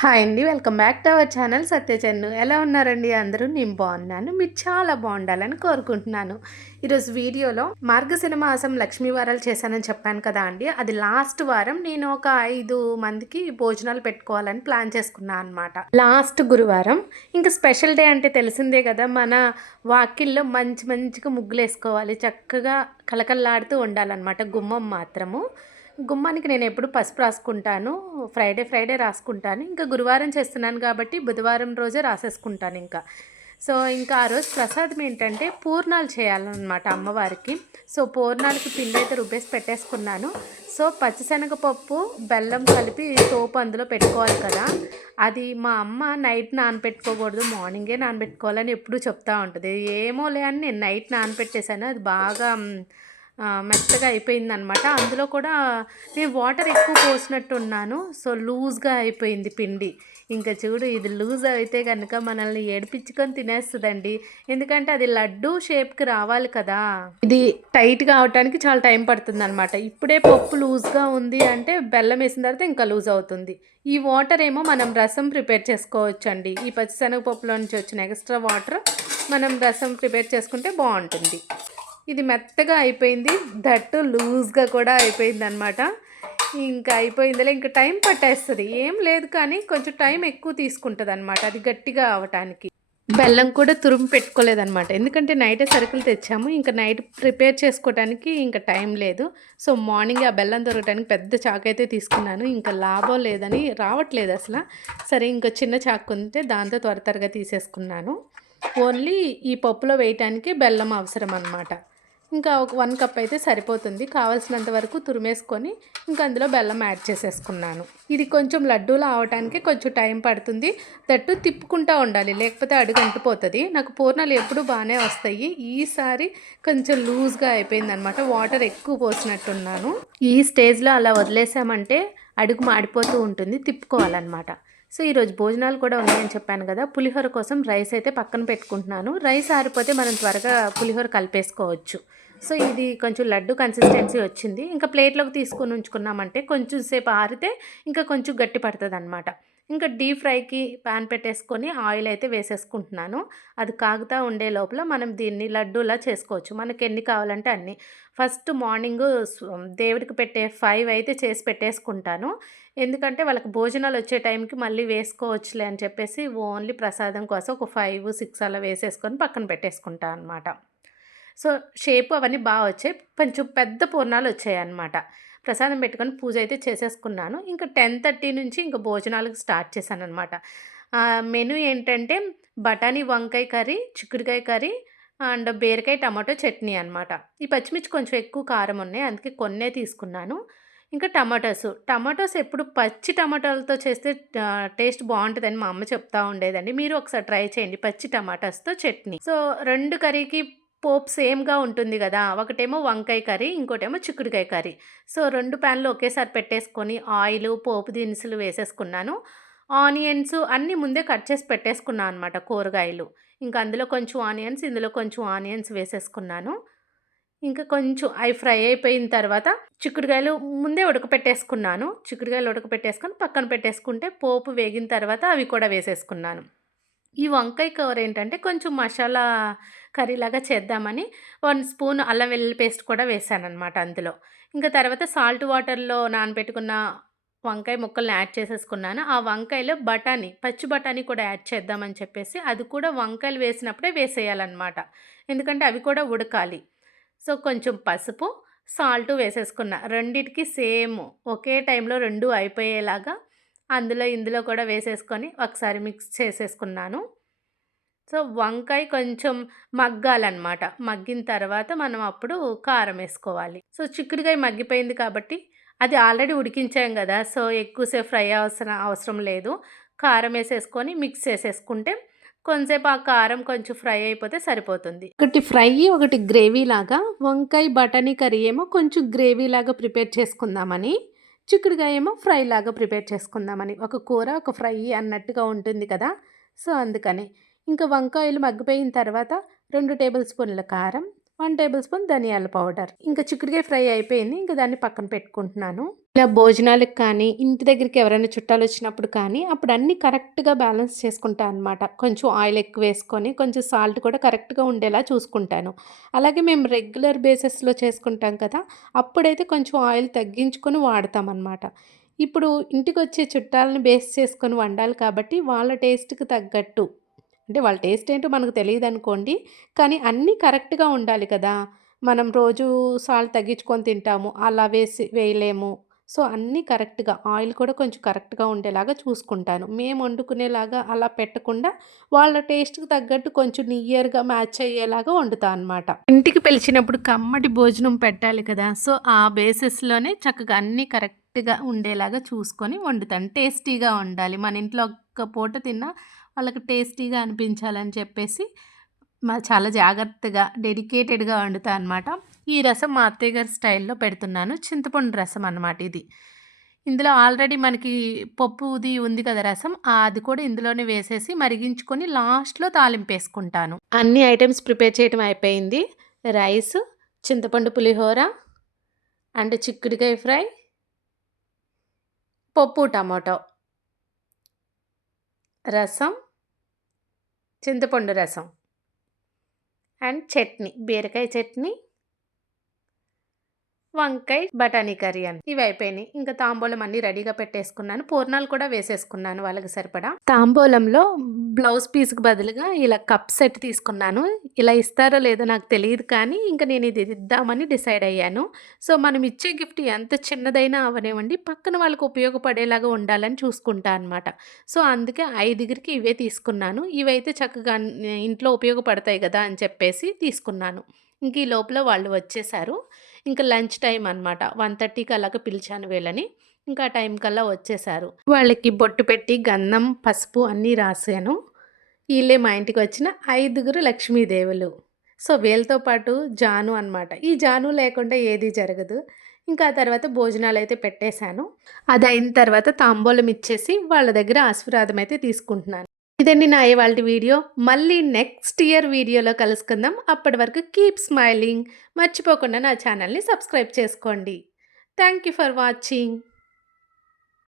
Hi అండి welcome back to our channel సత్యచన్ను ఎలా ఉన్నారండి అందరూ? నేను బాగున్నాను. మీరు చాలా బాగుండాలని కోరుకుంటున్నాను. ఈరోజు వీడియోలో మార్గశిర మాసం లక్ష్మీ వారాలు చేశానని చెప్పాను కదా అండి. అది లాస్ట్ వారం నేను ఒక ఐదు మందికి భోజనాలు పెట్టుకోవాలని ప్లాన్ చేసుకున్నాను అనమాట లాస్ట్ గురువారం. ఇంకా స్పెషల్ డే అంటే తెలిసిందే కదా మన వాకిల్లో మంచి మంచిగా ముగ్గులు వేసుకోవాలి చక్కగా కలకల్లాడుతూ ఉండాలన్నమాట గుమ్మం మాత్రము. గుమ్మానికి నేను ఎప్పుడు పసుపు రాసుకుంటాను. ఫ్రైడే ఫ్రైడే రాసుకుంటాను. ఇంకా గురువారం చేస్తున్నాను కాబట్టి బుధవారం రోజే రాసేసుకుంటాను ఇంకా. సో ఇంకా ఆ రోజు ప్రసాదం ఏంటంటే పూర్ణాలు చేయాలన్నమాట అమ్మవారికి. సో పూర్ణాలకి పిండి అయితే రుబ్బేసి పెట్టేసుకున్నాను. సో పచ్చిశనగపప్పు బెల్లం కలిపి సోపు అందులో పెట్టుకోవాలి కదా. అది మా అమ్మ నైట్ నానబెట్టుకోకూడదు మార్నింగే నానబెట్టుకోవాలని ఎప్పుడూ చెప్తా ఉంటుంది. ఏమోలే అని నేను నైట్ నానబెట్టేశాను. అది బాగా మెత్తగా అయిపోయిందనమాట. అందులో కూడా నేను వాటర్ ఎక్కువ పోసినట్టున్నాను. సో లూజ్గా అయిపోయింది పిండి. ఇంకా చూడు ఇది లూజ్ అయితే కనుక మనల్ని ఏడిపించుకొని తినేస్తుందండి. ఎందుకంటే అది లడ్డు షేప్కి రావాలి కదా. ఇది టైట్గా అవటానికి చాలా టైం పడుతుంది అనమాట ఇప్పుడే పప్పు లూజ్గా ఉంది అంటే బెల్లం వేసిన తర్వాత ఇంకా లూజ్ అవుతుంది. ఈ వాటర్ ఏమో మనం రసం ప్రిపేర్ చేసుకోవచ్చు అండి ఈ పచ్చిశనగపప్పులో నుంచి వచ్చిన ఎక్స్ట్రా వాటర్ మనం రసం ప్రిపేర్ చేసుకుంటే బాగుంటుంది. ఇది మెత్తగా అయిపోయింది. దట్టు లూజ్గా కూడా అయిపోయింది అనమాట ఇంకా అయిపోయిందిలే ఇంకా టైం పట్టేస్తుంది. ఏం లేదు కానీ కొంచెం టైం ఎక్కువ తీసుకుంటుంది అనమాట అది గట్టిగా అవటానికి. బెల్లం కూడా తురుము పెట్టుకోలేదనమాట ఎందుకంటే నైటే సరుకులు తెచ్చాము ఇంకా నైట్ ప్రిపేర్ చేసుకోవడానికి ఇంకా టైం లేదు. సో మార్నింగ్ ఆ బెల్లం దొరకడానికి పెద్ద చాకు అయితే తీసుకున్నాను. ఇంకా లాభం లేదని రావట్లేదు అసలు. సరే ఇంకా చిన్న చాకు ఉంటే దాంతో త్వర త్వరగా తీసేసుకున్నాను. ఓన్లీ ఈ పప్పులో వేయటానికి బెల్లం అవసరం అనమాట ఇంకా ఒక వన్ కప్ అయితే సరిపోతుంది. కావాల్సినంత వరకు తురిమేసుకొని ఇంకా అందులో బెల్లం యాడ్ చేసేసుకున్నాను. ఇది కొంచెం లడ్డూలు అవటానికి కొంచెం టైం పడుతుంది. దట్టు తిప్పుకుంటూ ఉండాలి లేకపోతే అడుగు అంటిపోతుంది నాకు పూర్ణాలు ఎప్పుడు బాగానే వస్తాయి. ఈసారి కొంచెం లూజ్గా అయిపోయింది అనమాట వాటర్ ఎక్కువ పోసినట్టున్నాను. ఈ స్టేజ్లో అలా వదిలేసామంటే అడుగు మాడిపోతూ ఉంటుంది తిప్పుకోవాలన్నమాట. సో ఈరోజు భోజనాలు కూడా ఉన్నాయని చెప్పాను కదా. పులిహోర కోసం రైస్ అయితే పక్కన పెట్టుకుంటున్నాను. రైస్ ఆరిపోతే మనం త్వరగా పులిహోర కలిపేసుకోవచ్చు. సో ఇది కొంచెం లడ్డు కన్సిస్టెన్సీ వచ్చింది. ఇంకా ప్లేట్లోకి తీసుకొని ఉంచుకున్నామంటే కొంచెం సేపు ఆరితే ఇంకా కొంచెం గట్టి పడుతుంది అనమాట ఇంకా డీప్ ఫ్రైకి ప్యాన్ పెట్టేసుకొని ఆయిల్ అయితే వేసేసుకుంటున్నాను. అది కాగుతూ ఉండే లోపల మనం దీన్ని లడ్డూలా చేసుకోవచ్చు. మనకి ఎన్ని కావాలంటే అన్ని. ఫస్ట్ మార్నింగ్ దేవుడికి పెట్టే ఫైవ్ అయితే చేసి పెట్టేసుకుంటాను. ఎందుకంటే వాళ్ళకి భోజనాలు వచ్చే టైంకి మళ్ళీ వేసుకోవచ్చులే అని చెప్పేసి ఓన్లీ ప్రసాదం కోసం ఒక ఫైవ్ సిక్స్ అలా వేసేసుకొని పక్కన పెట్టేసుకుంటాను అనమాట సో షేపు అవన్నీ బాగా వచ్చాయి. కొంచెం పెద్ద పూర్ణాలు వచ్చాయి అనమాట ప్రసాదం పెట్టుకొని పూజ అయితే చేసేసుకున్నాను. ఇంకా టెన్ థర్టీ నుంచి ఇంకా భోజనాలకు స్టార్ట్ చేశాను అనమాట మెను ఏంటంటే బఠానీ వంకాయ కర్రీ చిక్కుడుకాయ కర్రీ అండ్ బీరకాయ టమాటో చట్నీ అనమాట ఈ పచ్చిమిర్చి కొంచెం ఎక్కువ కారం ఉన్నాయి. అందుకే కొన్నే తీసుకున్నాను. ఇంకా టమాటోస్. టమాటోస్ ఎప్పుడు పచ్చి టమాటోలతో చేస్తే టేస్ట్ బాగుంటుందని మా అమ్మ చెప్తా ఉండేదండి. మీరు ఒకసారి ట్రై చేయండి. పచ్చి టమాటోస్తో చట్నీ. సో రెండు కర్రీకి పోప్ సేమ్గా ఉంటుంది కదా! ఒకటేమో వంకాయ కర్రీ ఇంకోటేమో చిక్కుడుకాయ కర్రీ. సో రెండు ప్యాన్లు ఒకేసారి పెట్టేసుకొని ఆయిల్ పోపు దినుసులు వేసేసుకున్నాను. ఆనియన్స్ అన్నీ ముందే కట్ చేసి పెట్టేసుకున్నాను అనమాట కూరగాయలు. ఇంకా అందులో కొంచెం ఆనియన్స్ ఇందులో కొంచెం ఆనియన్స్ వేసేసుకున్నాను. ఇంకా కొంచెం అవి ఫ్రై అయిపోయిన తర్వాత చిక్కుడుకాయలు ముందే ఉడకపెట్టేసుకున్నాను. చిక్కుడుకాయలు ఉడకపెట్టేసుకొని పక్కన పెట్టేసుకుంటే పోపు వేగిన తర్వాత అవి కూడా వేసేసుకున్నాను. ఈ వంకాయ కూర ఏంటంటే కొంచెం మసాలా కర్రీలాగా చేద్దామని వన్ స్పూన్ అల్లం వెల్లుల్లి పేస్ట్ కూడా వేసానమాట అందులో. ఇంకా తర్వాత సాల్ట్ వాటర్లో నానబెట్టుకున్న వంకాయ ముక్కల్ని యాడ్ చేసేసుకున్నాను. ఆ వంకాయలో బఠానీ పచ్చి బఠానీ కూడా యాడ్ చేద్దామని చెప్పేసి అది కూడా వంకాయలు వేసినప్పుడే వేసేయాలన్నమాట. ఎందుకంటే అవి కూడా ఉడకాలి. సో కొంచెం పసుపు సాల్ట్ వేసేసుకున్న. రెండిటికి సేమ్ ఒకే టైంలో రెండు అయిపోయేలాగా అందులో ఇందులో కూడా వేసేసుకొని ఒకసారి మిక్స్ చేసేసుకున్నాను. సో వంకాయ కొంచెం మగ్గాలన్నమాట. మగ్గిన తర్వాత మనం అప్పుడు కారం వేసుకోవాలి. సో చిక్కుడుకాయ మగ్గిపోయింది కాబట్టి అది ఆల్రెడీ ఉడికించాం కదా సో ఎక్కువసేపు ఫ్రై అవసరం అవసరం లేదు. కారం వేసేసుకొని మిక్స్ చేసేసుకుంటే కొంచెంసేపు ఆ కారం కొంచెం ఫ్రై అయిపోతే సరిపోతుంది. ఒకటి ఫ్రై ఒకటి గ్రేవీ లాగా వంకాయ బటానీ కర్రీ ఏమో కొంచెం గ్రేవీ లాగా ప్రిపేర్ చేసుకుందామని. చిక్కుడుగా ఏమో ఫ్రై లాగా ప్రిపేర్ చేసుకుందామని. ఒక కూర ఒక ఫ్రై అన్నట్టుగా ఉంటుంది కదా. సో అందుకని. ఇంకా వంకాయలు మగ్గిపోయిన తర్వాత రెండు టేబుల్ స్పూన్ల కారం వన్ టేబుల్ స్పూన్ ధనియాల పౌడర్. ఇంకా చిక్కుడుకాయ ఫ్రై అయిపోయింది. ఇంకా దాన్ని పక్కన పెట్టుకుంటున్నాను. ఇలా భోజనాలకు కానీ ఇంటి దగ్గరికి ఎవరైనా చుట్టాలు వచ్చినప్పుడు కానీ అప్పుడు అన్నీ కరెక్ట్గా బ్యాలెన్స్ చేసుకుంటాను అనమాట కొంచెం ఆయిల్ ఎక్కువ వేసుకొని కొంచెం సాల్ట్ కూడా కరెక్ట్గా ఉండేలా చూసుకుంటాను. అలాగే మేము రెగ్యులర్ బేసిస్లో చేసుకుంటాం కదా అప్పుడైతే కొంచెం ఆయిల్ తగ్గించుకొని వాడతాం అనమాట ఇప్పుడు ఇంటికి వచ్చే చుట్టాలను బేస్ చేసుకొని వండాలి కాబట్టి వాళ్ళ టేస్ట్కి తగ్గట్టు అంటే వాళ్ళ టేస్ట్ ఏంటో మనకు తెలియదు అనుకోండి కానీ అన్నీ కరెక్ట్గా ఉండాలి కదా! మనం రోజు సాల్ట్ తగ్గించుకొని తింటాము అలా వేసి వేయలేము. సో అన్నీ కరెక్ట్గా ఆయిల్ కూడా కొంచెం కరెక్ట్గా ఉండేలాగా చూసుకుంటాను. మేము వండుకునేలాగా అలా పెట్టకుండా వాళ్ళ టేస్ట్కి తగ్గట్టు కొంచెం నియర్గా మ్యాచ్ అయ్యేలాగా వండుతా అనమాట ఇంటికి పిలిచినప్పుడు కమ్మటి భోజనం పెట్టాలి కదా! సో ఆ బేసిస్లోనే చక్కగా అన్నీ కరెక్ట్గా ఉండేలాగా చూసుకొని వండుతాను. టేస్టీగా ఉండాలి. మన ఇంట్లో ఒక్క పూట తిన్నా వాళ్ళకి టేస్టీగా అనిపించాలని చెప్పేసి మా చాలా జాగ్రత్తగా డెడికేటెడ్గా వండుతా అనమాట ఈ రసం మా అత్తయ్య గారి స్టైల్లో పెడుతున్నాను. చింతపండు రసం అనమాట ఇది. ఇందులో ఆల్రెడీ మనకి పప్పుది ఉంది కదా రసం అది కూడా ఇందులోనే వేసేసి మరిగించుకొని లాస్ట్లో తాలింపు వేసుకుంటాను. అన్ని ఐటమ్స్ ప్రిపేర్ చేయడం అయిపోయింది. రైస్ చింతపండు పులిహోర అండ్ చిక్కుడుకాయ ఫ్రై పప్పు టమాటో రసం చింతపండు రసం. అండ్ చట్నీ బీరకాయ చట్నీ వంకాయ బఠానీ కర్రీ అని ఇవి అయిపోయినాయి. ఇంకా తాంబూలం అన్ని రెడీగా పెట్టేసుకున్నాను. పూర్ణాలు కూడా వేసేసుకున్నాను వాళ్ళకి సరిపడా. తాంబూలంలో బ్లౌజ్ పీస్కి బదులుగా ఇలా కప్ సెట్ తీసుకున్నాను. ఇలా ఇస్తారో లేదో నాకు తెలియదు కానీ ఇంకా నేను ఇది ఇద్దామని డిసైడ్ అయ్యాను. సో మనం ఇచ్చే గిఫ్ట్ ఎంత చిన్నదైనా అవనివ్వండి. పక్కన వాళ్ళకి ఉపయోగపడేలాగా ఉండాలని చూసుకుంటా అనమాట సో అందుకే ఐదుగురికి ఇవే తీసుకున్నాను. ఇవైతే చక్కగా ఇంట్లో ఉపయోగపడతాయి కదా అని చెప్పేసి తీసుకున్నాను. ఇంక ఈ లోపల వాళ్ళు వచ్చేసారు. ఇంకా లంచ్ టైం అనమాట వన్ థర్టీకి అలాగ పిలిచాను వీళ్ళని. ఇంకా టైం కల్లా వచ్చేసారు. వాళ్ళకి బొట్టు పెట్టి గంధం పసుపు అన్నీ రాశాను వీళ్ళే మా ఇంటికి వచ్చిన ఐదుగురు లక్ష్మీదేవులు. సో వీళ్ళతో పాటు జాను అనమాట ఈ జాను లేకుండా ఏది జరగదు. ఇంకా తర్వాత భోజనాలు అయితే పెట్టేశాను. అది అయిన తర్వాత తాంబూలం ఇచ్చేసి వాళ్ళ దగ్గర ఆశీర్వాదం అయితే తీసుకుంటున్నాను. ఇదండి నా ఇవాళ వీడియో. మళ్ళీ నెక్స్ట్ ఇయర్ వీడియోలో కలుసుకుందాం. అప్పటి వరకు కీప్ స్మైలింగ్ మర్చిపోకుండా నా ఛానల్ని సబ్స్క్రైబ్ చేసుకోండి. Thank you for watching